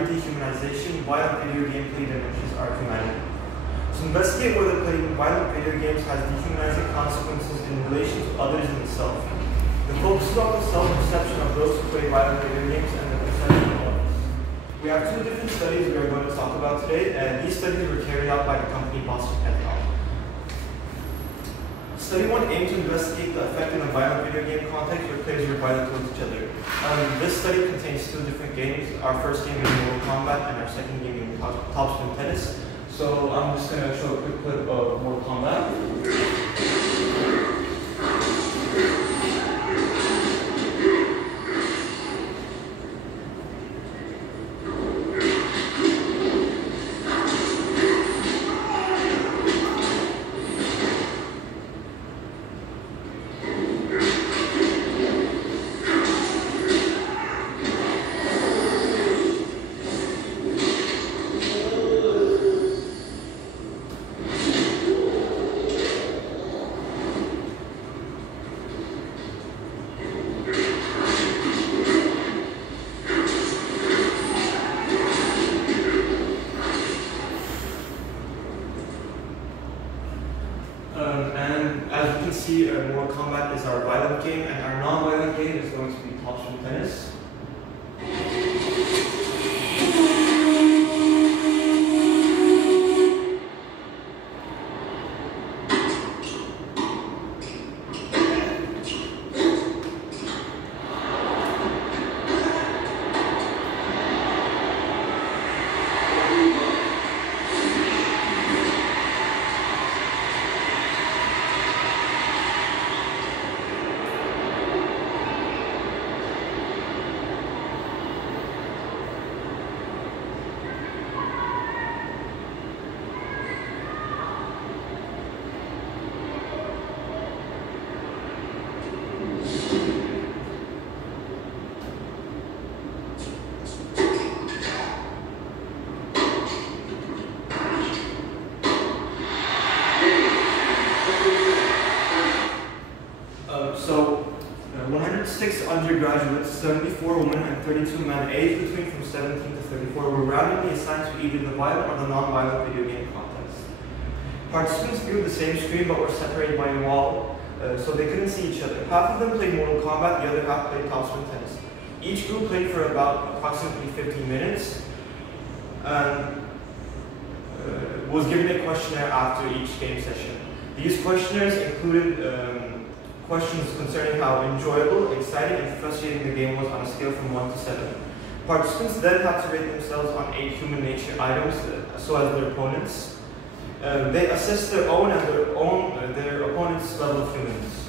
dehumanization, violent video gameplay diminishes our humanity. To investigate whether playing violent video games has dehumanizing consequences in relation to others and itself. The focus is on the self-perception of those who play violent video games and the perception of others. We have two different studies we are going to talk about today, and these studies were carried out by the company Boston et al. Study 1 aimed to investigate the effect in a violent video game context where players were violent towards each other. This study contains two different games. Our first game is Mortal Kombat and our second game is Top Spin Tennis. So I'm just going to show a quick clip of Mortal Kombat. See, Mortal Kombat is our violent game, and our non-violent game is going to be Top Spin Tennis. So, 106 undergraduates, 74 women, and 32 men aged between from 17 to 34 were randomly assigned to either the violent or the non-violent video game context. Participants viewed the same screen but were separated by a wall, so they couldn't see each other. Half of them played Mortal Kombat, the other half played Top Spin Tennis. Each group played for about approximately 15 minutes and was given a questionnaire after each game session. These questionnaires included questions concerning how enjoyable, exciting, and frustrating the game was on a scale from 1 to 7. Participants then had to rate themselves on 8 human nature items, so as their opponents. They assessed their own and their opponent's level of humanness.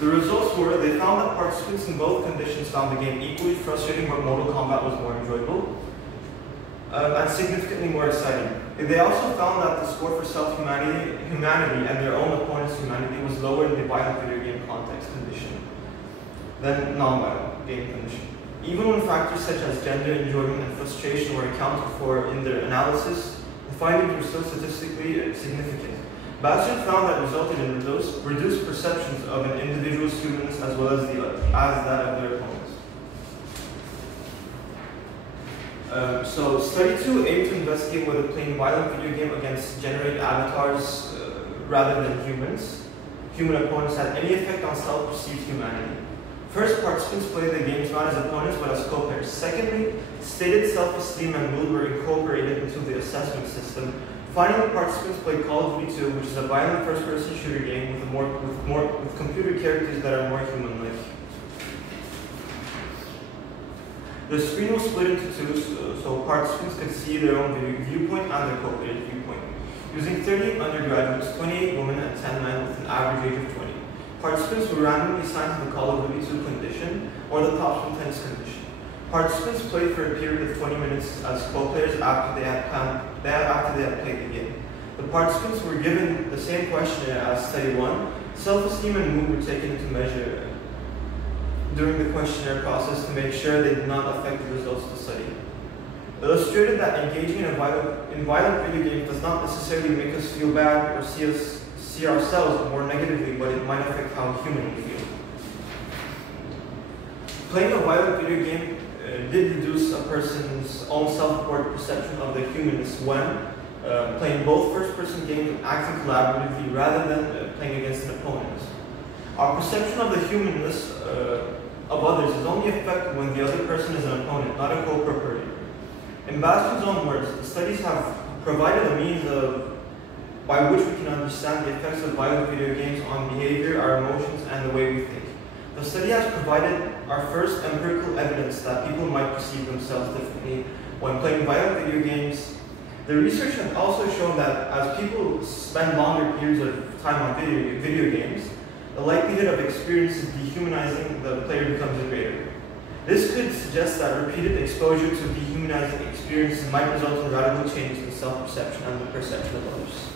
The results were, they found that participants in both conditions found the game equally frustrating, but Mortal Kombat was more enjoyable and significantly more exciting. They also found that the score for self-humanity and their own opponent's humanity was lower in the violent video game context condition than non-violent game condition. Even when factors such as gender, enjoyment, and frustration were accounted for in their analysis, the findings were still statistically significant. Bastian found that resulted in reduced perceptions of an individual's humanness as well as that of their opponents. So, Study 2 aimed to investigate whether playing violent video game against generated avatars rather than human opponents had any effect on self-perceived humanity. First, participants played the games not as opponents but as co-players. Secondly, stated self-esteem and mood were incorporated into the assessment system. Finally, participants played Call of Duty 2, which is a violent first-person shooter game with computer characters that are more human-like. The screen was split into two, so participants could see their own viewpoint and their co-player's viewpoint. Using 38 undergraduates, 28 women, and 10 men with an average age of 20. Participants were randomly assigned to the Call of Duty 2 condition or the Top Spin Tennis condition. Participants played for a period of 20 minutes as co-players after they had played the game. The participants were given the same questionnaire as Study 1. Self-esteem and mood were taken into measure during the questionnaire process to make sure they did not affect the results of the study. Illustrated that engaging in violent video games does not necessarily make us feel bad or see ourselves more negatively, but it might affect how human we feel. Playing a violent video game did reduce a person's own self-reported perception of the humanness when playing both first-person games and acting collaboratively rather than playing against an opponent. Our perception of the humanness of others is only effective when the other person is an opponent, not a co-preparator. In Bastian's own words, the studies have provided a means by which we can understand the effects of violent video games on behavior, our emotions, and the way we think. The study has provided our first empirical evidence that people might perceive themselves differently when playing violent video games. The research has also shown that as people spend longer periods of time on video games, the likelihood of experiences dehumanizing the player becomes greater. This could suggest that repeated exposure to dehumanizing experiences might result in radical changes in self-perception and the perception of others.